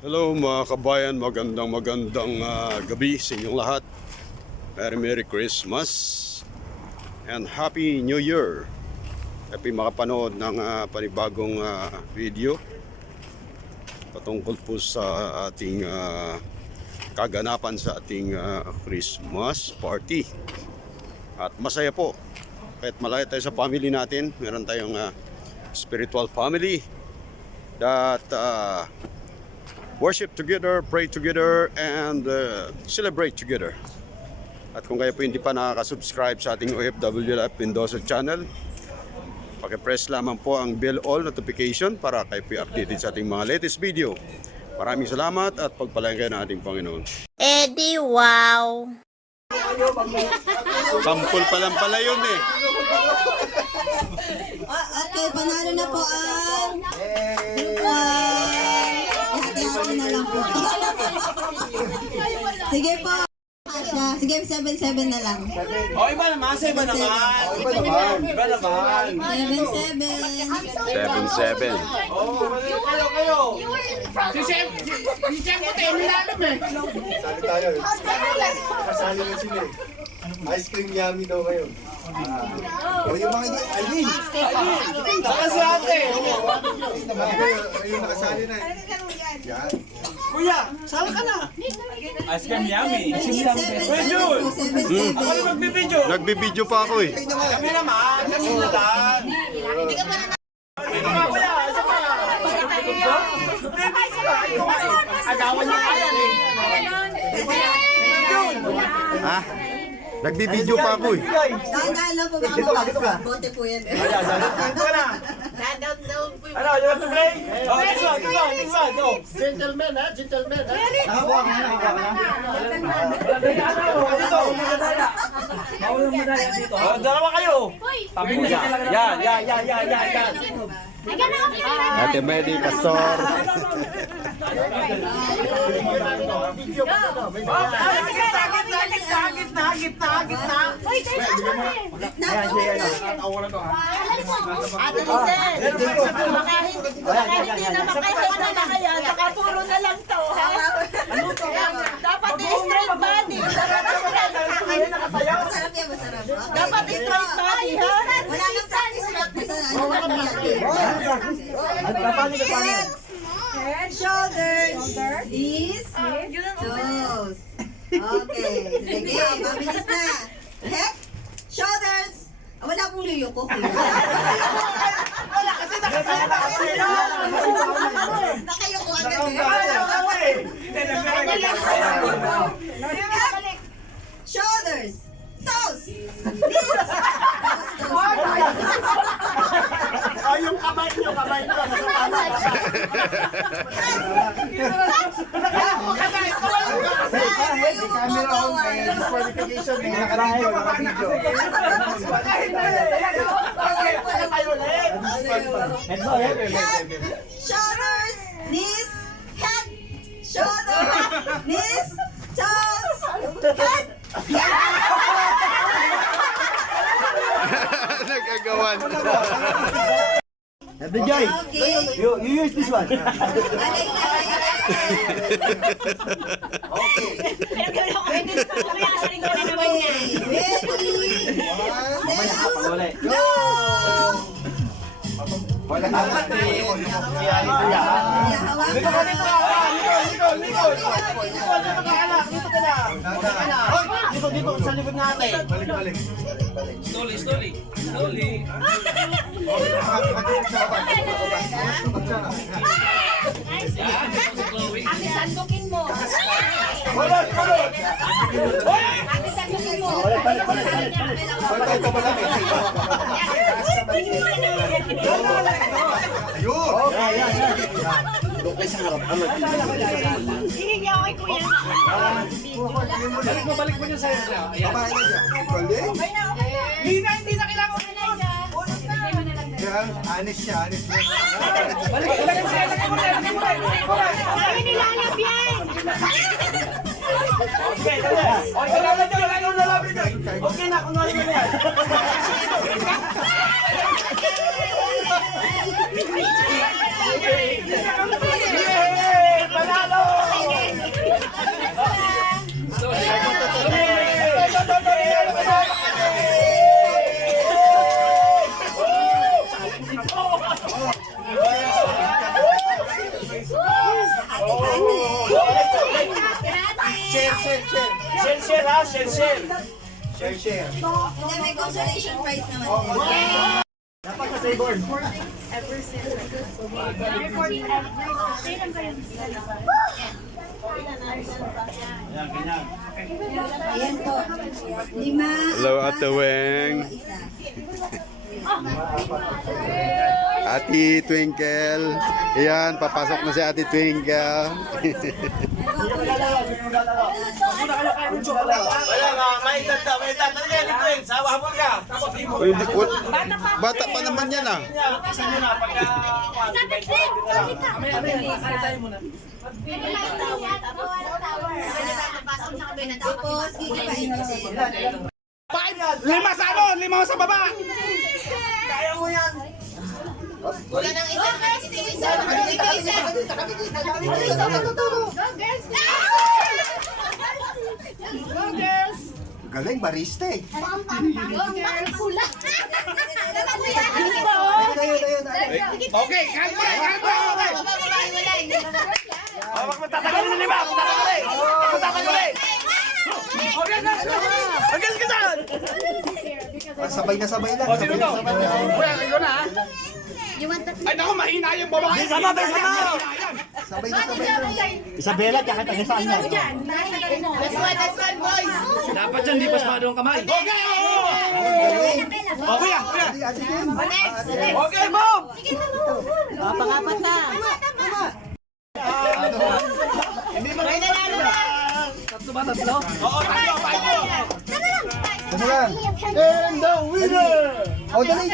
Hello mga kabayan, magandang gabi sa inyong lahat. Merry Christmas and Happy New Year. Happy makapanood ng panibagong video patungkol po sa ating kaganapan sa ating Christmas party. At masaya po, kahit malayo tayo sa family natin, meron tayong spiritual family that worship together, pray together, and celebrate together. At kung kayo po hindi pa nakaka-subscribe sa ating OFW Life Mendoza channel, paki-press lamang po ang bell all notification para kayo po updated sa ating mga latest video. Maraming salamat at pagpalain kayo ng ating Panginoon. Eddie, wow! Sampol pa lang pala yun eh. Okay, panalo na po ang hati-hati na lang po. Sige po. Sige, 7-7 na lang. O, iba naman. 7 naman. Iba naman. 7-7. 7-7. Kayo. Si Shem ko tayo nilalam eh. Sali tayo. Kasali na sila eh. Ice cream yummy daw kayo. O yung mga hindi, Aileen! Saka si ate. Ayun, nakasali na eh. Yan. Kuya, sala ka na. Ice cream yummy. 7-7. Ako yung magbibideo. Nagbibideo pa ako eh. Kami naman. Kasi na lang. Kuya, isa pa. Agawan niya kaya eh. Ha? Nagbibideo pa ako eh. Dahan-dahan lang po baka mabasa. Bote po yan eh. Ito ka na. Ano, you want to play? Oh, this one, go. Gentleman ha, gentleman ha. Oh, dalawa kayo. Yan. Ate Medi, Pastor. Gitna. Ate Lisel, baka hindi na makahead na kaya, baka puro na lang to, ha? Dapat straight body. Masarap yan, masarap. Dapat straight body, ha? Wala nang practice rap na sa Head, shoulders, knees, toes. Okay, sige, mabilis na. Head, shoulders. Wala pong luyo ko. Nakayoko agad eh. Head, shoulders, toes, knees, Yung kamay nyo. Camera on, may disqualification, may naka-video, naka-video. Head, shoulders, knees, head, shoulders, knees, toes, head. Nagagawan. Joy, Okay. you use this one. Alay na. Ready, go! Wala ka pati. Dito, sa likod natin. Balik. Slowly. Ate, sandukin mo. Ate, sandukin mo. Ito ba lang eh? Ayun! Hihingi ako kay kuya. Balik mo niya sa'yo. Babae na dyan. Galing. Hindi na kailangan. Yan, honest siya. Balik mo sa'yo. Kami nilalap yan. Okay, na, kung ano yan. Yay! Panalo! share. Share. Hindi, may consolation prize naman din. Dapat sa sayboard. Ayan po. 5. Hello, Ate Weng. Isa. Ate Twinkle. Ayan, papasok na si Ate Twinkle. Wala nga, may tanda. Talaga, Litwin, sa habol ka. Tapos di mo. Uy, bata pa naman yan ah. Kasi mo na, pagka... Tapos, gigipain ko sa'yo. 5 sa ano, 5 sa baba. Kaya mo yan. Wala nang isa. Go girls! Galing, barista eh. Okay, kahit pa, kahit pa. Huwag mo tatagalin ng 5. Tatagalin. Tatagalin. Hanggang ka dyan. Sabay na sabay lang. Sino to? Kuya, ikaw na ha? Ay naku, mahina yung babae. Sama. Sabay na sabay lang. Isabela, tsaka tagasaan na. That's one, boys! Dapat dyan, di pa spado ang kamay. Okay, oo. Oh, kuya. Ate Kim. Okay, move! Pangapat na. May nanalo na. Tatlo ba, tatlo? Oo, tayo. Ano lang? And the winner! Oh, dali.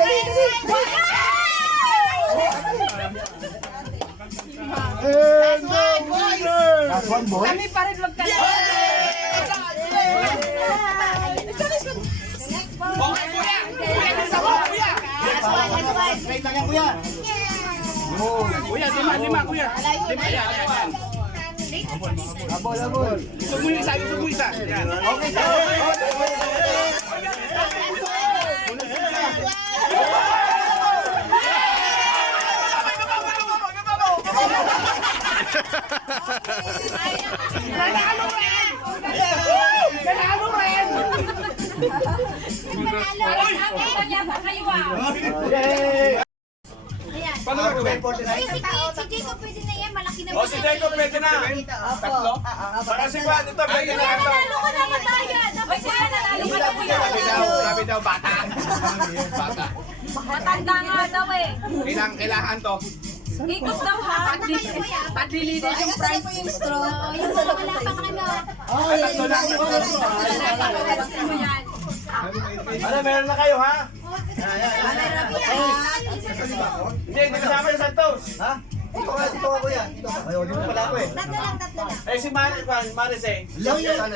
And the winner! Last one, boy. Kami pa rin magkala. Okay, kuya. Kuya, isa mo, kuya. Straight lang yan, kuya. Kuya, 5, kuya. 5 yan. Habol. Isog mo yung isa. Yan. Okay, Nanalo rin. Paano ba gawin? Si Jacob pwede na yan, malaki na. O, si Jacob, pwede na. Tatlo. Para si Juan, ito, pwede na. Nanalo ko na matayan. Dapat siya nanalo ko na Sabi daw, bata. Matanda nga daw eh. Kailangan to. Ikot daw ha. Ay, asan na po yung straw? Yung wala pang ano. Oh, yan. Ano, meron na kayo, ha? At, Hindi kasama yung Santos. Ha? Dito ka, kuya. Dito ka. Ayaw, dito pala ako eh. Tatlo lang. Eh, si Maris eh.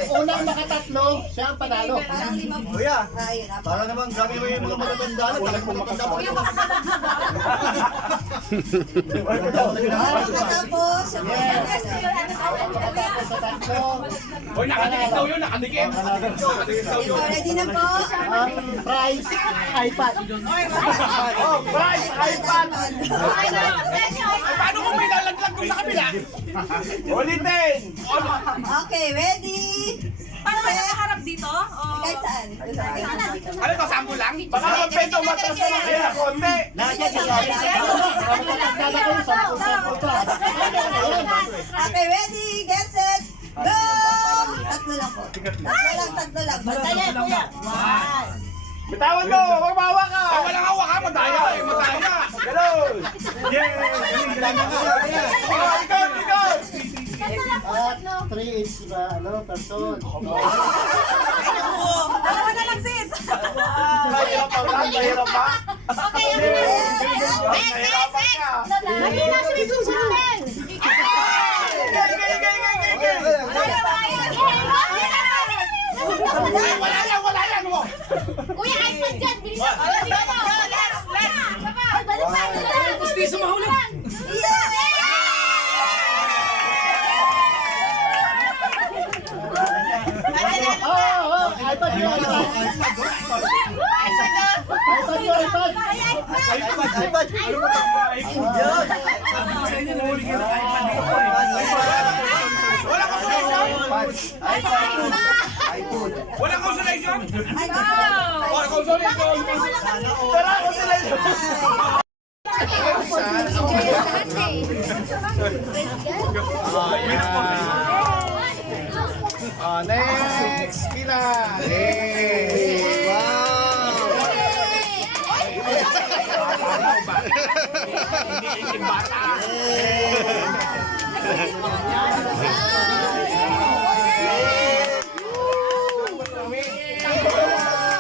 Unang nakatatlo, siya ang panalo. parang 5 po. Kuya, Ayun, para naman kami mo yung mga matatanda. Matanda pa rin. Pagkatapos, yung mga Hoy, nakadikit daw yun, nakadikit. ito, ready na po. Prize, iPad. Oh, prize, iPad. Paano kung may lalaglag doon sa kabila? Ulitin. Okay, ready? Paano ka nakaharap dito? Kahit saan. Ano to, sample lang? Baka magpento matras na lang kaya, konti. Okay, ready? Get set. Go! Tatlo lang po. Tatlo lang. Batayan, kuya. Bitawan mo, huwag mahawa ka. Ay, walang hawak ha, madaya eh, madaya. Ganun. Oh, ikaw. 3 is person. Dalawa na lang sis. Mahirap pa. Okay, Mahirapan ka. Lagi na siya susunod. Wala yan, mo. Kuya, iPad dyan. Bilisan mo. Ay, balik pa. Gusti sumahulog. iPad yun, iPad. Ano mo to? Wala ka iPad. iPad. Tara, ako sila yun. Next, Mila. Hey.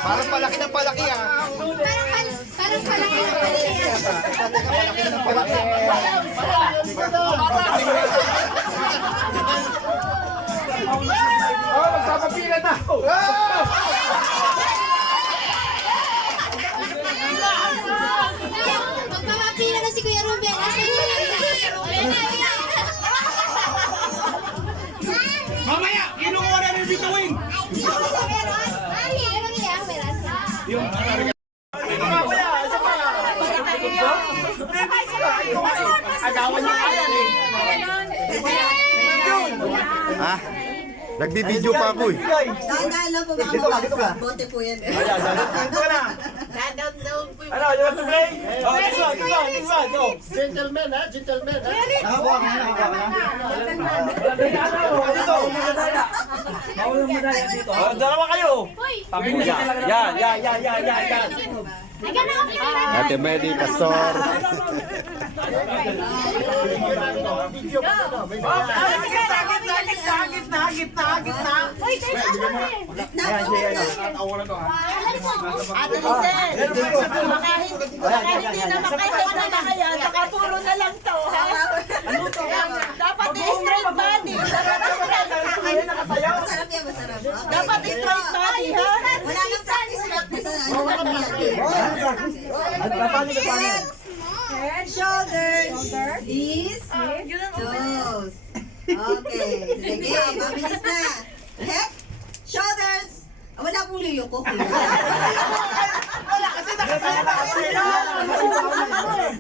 Parang palaki ng palaki ah. Parang palaki ng palaki. Palaki ng palaki. Oh, magpapapila na ako. Magpapapila na si Kuya Ruben. Mamaya, kinukuha na rin bituin. Agawan niya kaya eh. Ha? Nagbibideo pa ako eh. Dahan-dahan lang po mga bote po yan. Ano, you want to play? Oh, this one, go. Gentleman ha, gentleman ha. Oh, dalawa kayo. Yan. Ate Medi, Pastor. Gitna. Ate Lisel, baka hindi na makahead na kaya, baka puro na lang to, ha? Dapat straight body. Masarap yan, masarap. Dapat straight body, ha? Wala nang practice Head, shoulders, knees, toes. Okay, sige, mabilis na. Head, shoulders. Wala pong luyo ko.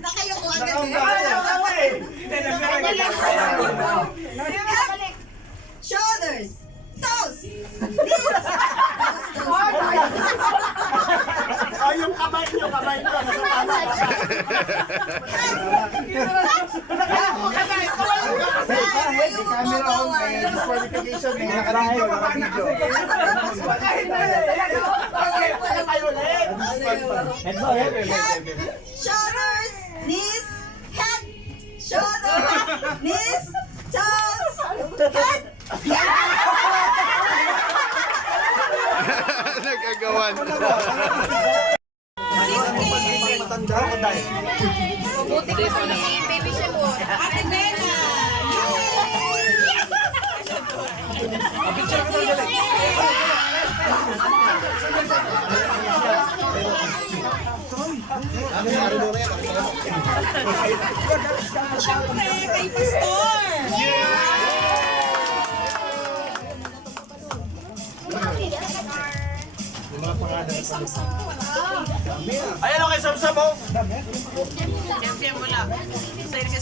Nakayoko agad eh. Head, shoulders, toes, knees, Oh, yung kamay nyo. Camera on, may disqualification, may naka-video. Head, shoulders, knees, head, shoulders, knees, toes, head. Nagagawan. Baby siya mo. Ate Bella. Siyempre, kay Pastor. Ayan o kay Samsam oh.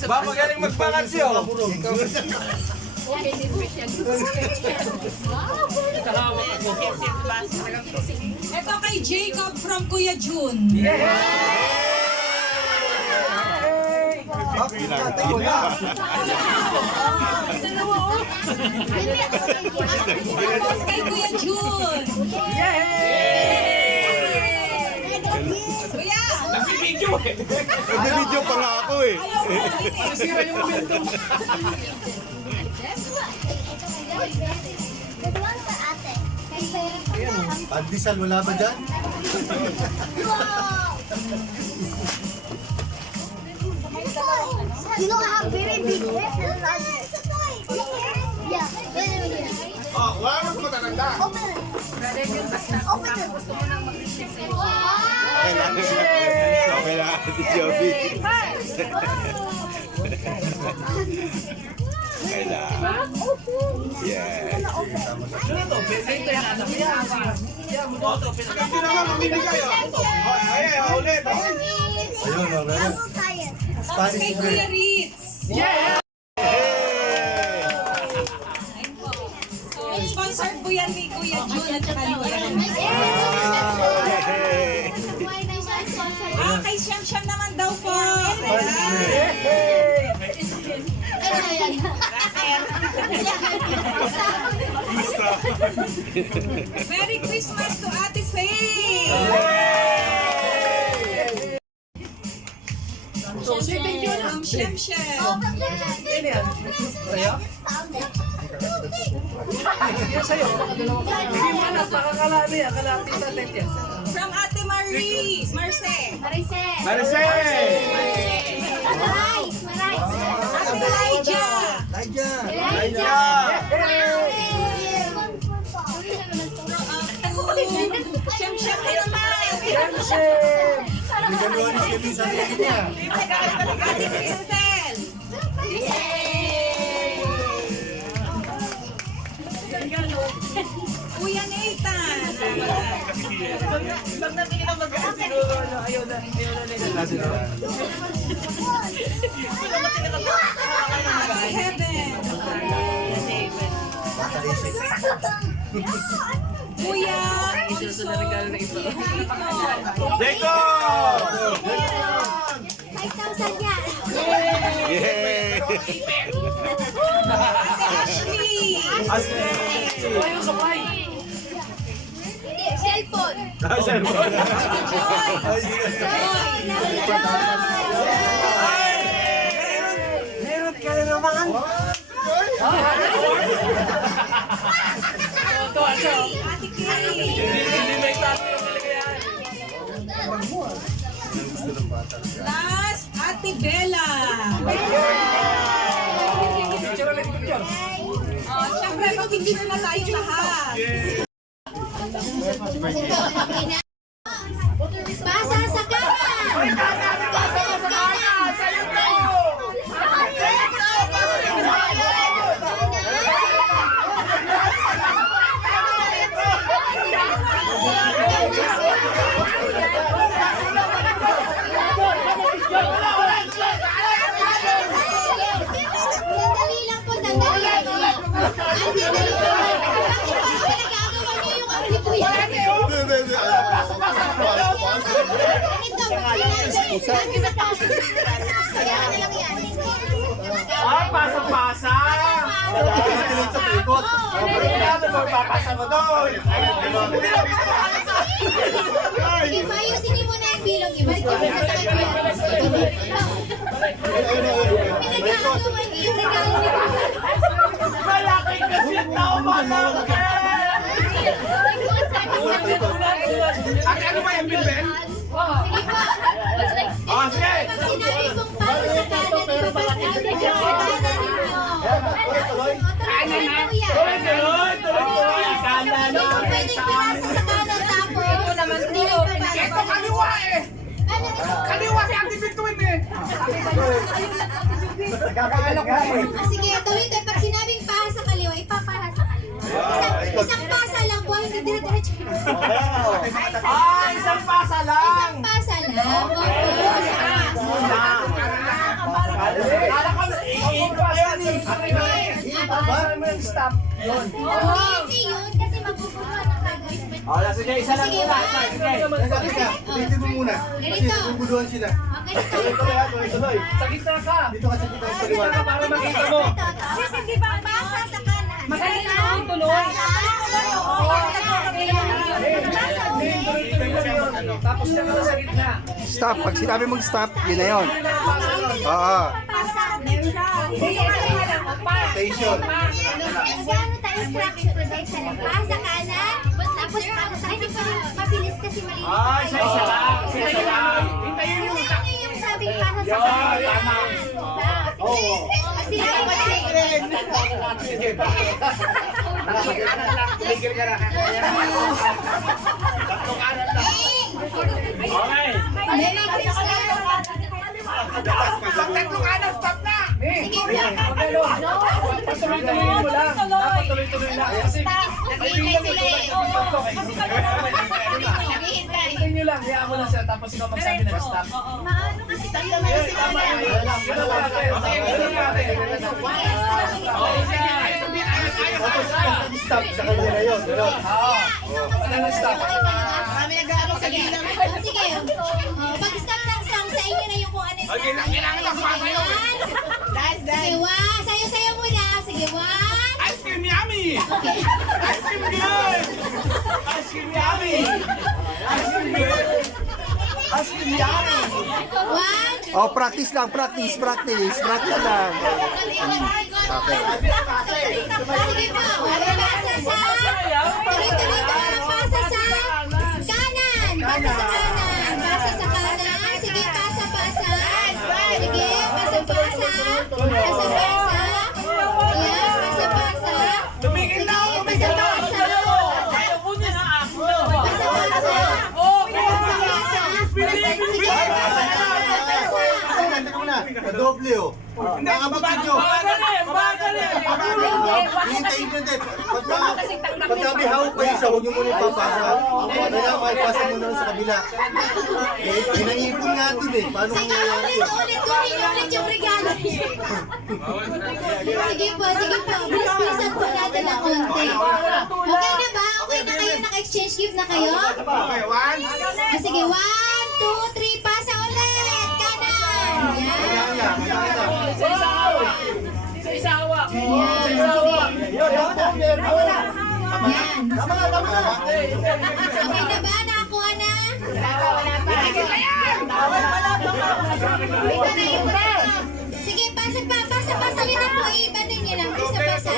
Ba, magaling magbalansi oh. Ito kay Jacob from Kuya Jun. Tapos kay Kuya Jun. Kuya! Nagbibideo pa nga ako eh. Pandesal, wala ba dyan? You know, I have very big lips and yeah, very big. Oh, wala mo sa matatanda. Open it. Open it. Okay na, Ate Joby. Okay na. Yeah. Hindi naman mamimigay oh. Ay, ulit oh. Ayun, o, meron. Tapos kay Kuya Ritz. Sponsored po yan ni Kuya Jun at saka ni Kuya Ritz. Merry Christmas to Ate Faye! Ang Shem-Shem. From Ate Marie, Marce. Maricel. Maris! Ate Elijah. Shem-Shem ka naman. Ginagawa ni Shelly sa sarili niya. Ate Cristel. Kuya Nathan. Ate Heaven. Kuya. Jacob! 5,000 yan. Yay! Ashley. Hindi, cellphone. Ate Kay. Last, Ate Bella. Siyempre, mag-picture na tayong lahat. Pasa sa kanan. Pasa sa kanan. Sandali lang po, sandali lang. Sandali lang. Nagagawa niyo yung ano ni Kuya. Pasa-pasa! Papasa mo doon! Iba, ayusin mo na yung bilog. Ibalik mo na sa kanya. Pinagkakagawa niyo yung regalo ni Kuya. Malaki kasi yung tao mga ano ba yung bilbel? Sige pa. Sige! Pag sinabi kong para sa kanan, ibabas natin yung sa kanan ninyo. Tuloy na, Kuya. Tuloy! Kala Hindi ko pwedeng pinasa sa kanan tapos. Ito naman dito. Ito kaliwa eh! Kaliwa si Ate Bituin eh! Sige, tuloy. Pag sinabing paha sa kaliwa, ipapaha sa kaliwa. Isang pasa lang po, hindi dire-diretso. Isang pasa lang! Isang pasa lang. Kala ko stop. Hindi yun, kasi magbubunuan ng kagawin. Sige, isa lang muna. Sige. Pwede mo muna. Kasi naguguluhan sila. Okay, Sa gitna ka. Dito ka sa kita ng paliwanag. Para makita mo. Kasi di ba pasa sa kanan? Magaling ang tuloy. Tapos siya ka sa gitna. Stop. Pag sinabi mong stop, yun na yun. Oo. Station. Gano'n tayo instruction sa isa lang. Pasa kanan, tapos pasa. Hindi pa rin mabilis kasi mali. Isa lang. Isa lang. Hintayin yung sabing pasa sa kanan. Oo. Kasi Sige pa. Tigil ka na. Tatlong aral lang. Okay. Tatlong anak, stop na! sige, Patuloy-tuloy mo lang. Patuloy-tuloy lang. Kasi nag-iingay sila eh. hintayin nyo lang. Hayaan mo lang siya. Tapos ikaw magsabi na stop. Maano kasi tayo na Yes, tama yun. Ganun lang natin. Ganun natin. Stop sa kanya na yun. Ano stop? Marami nag-aaral sa gilang. Sige, pag-stop ng song, sa inyo na yung kung ano yung Kailangan lang pa kayo. Sige, one. Sayo-sayo muna. Sige, one. Ice cream yummy! Okay. Ice cream good! Ice cream yummy! Ice cream good! Ice cream yummy! One. Oh, practice lang, practice lang. Sige po. Pasa sa... Tuloy-tuloy ka lang. Pasa sa kanan. Pasa sa kanan. Pasa sa kanan. Sige, pasa-pasa. Sige, pasa-pasa. Pasa-pasa. Ayan, pasa-pasa. Tumigil na ako! Sige, pasa-pasa. Ayaw po niya na ako. Pasa-pasa. Oh, Pasa-pasa. Sige, pasa-pasa. Doble oh. Nakabutid nyo. bagal eh. Hintayin nyo din. Pagka may hawak pa isa, huwag nyo muna ipapasa. Kailangan maipasa mo na lang sa kabila. Pinaipon natin eh. Paano Sige, mangyayari? ulit yung regalo. Sige po. Bilis-bilisan po natin ng konti. Okay na ba? Okay na kayo? Naka-exchange gift na kayo? Okay, one. Sige, 1, 2, 3, pasa ulit! Kanan! Yan! Isa-isawa. Yan! Tama na. Okay na ba? Nakakuha na? Sige, pasa rin na po. Ibatin niyo lang. Pasa.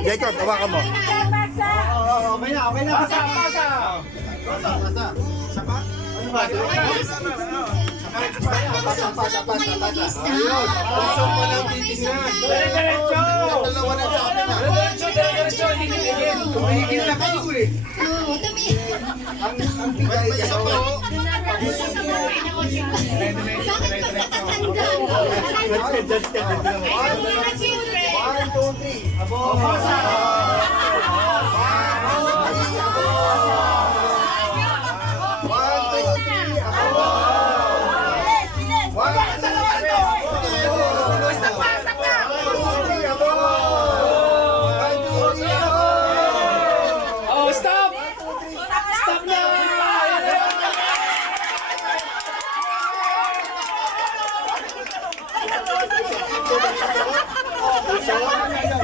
Jacob, hawakan mo. Okay na. Pasa. Ano ba? Saan po kayo mag-i-stop? Puso mo lang titignan. Diretso. Dalawa na sa akin na. Diretso. Higil. Tumigil na kayo eh. Oo, tumingin. Ang bigay niya po. Bakit pagkakatanda? One, two, three. Abo. One, two, three. Abo. One, two, three. Abo. One, two, three. Abo. Oh, stop! Stop na! Puso.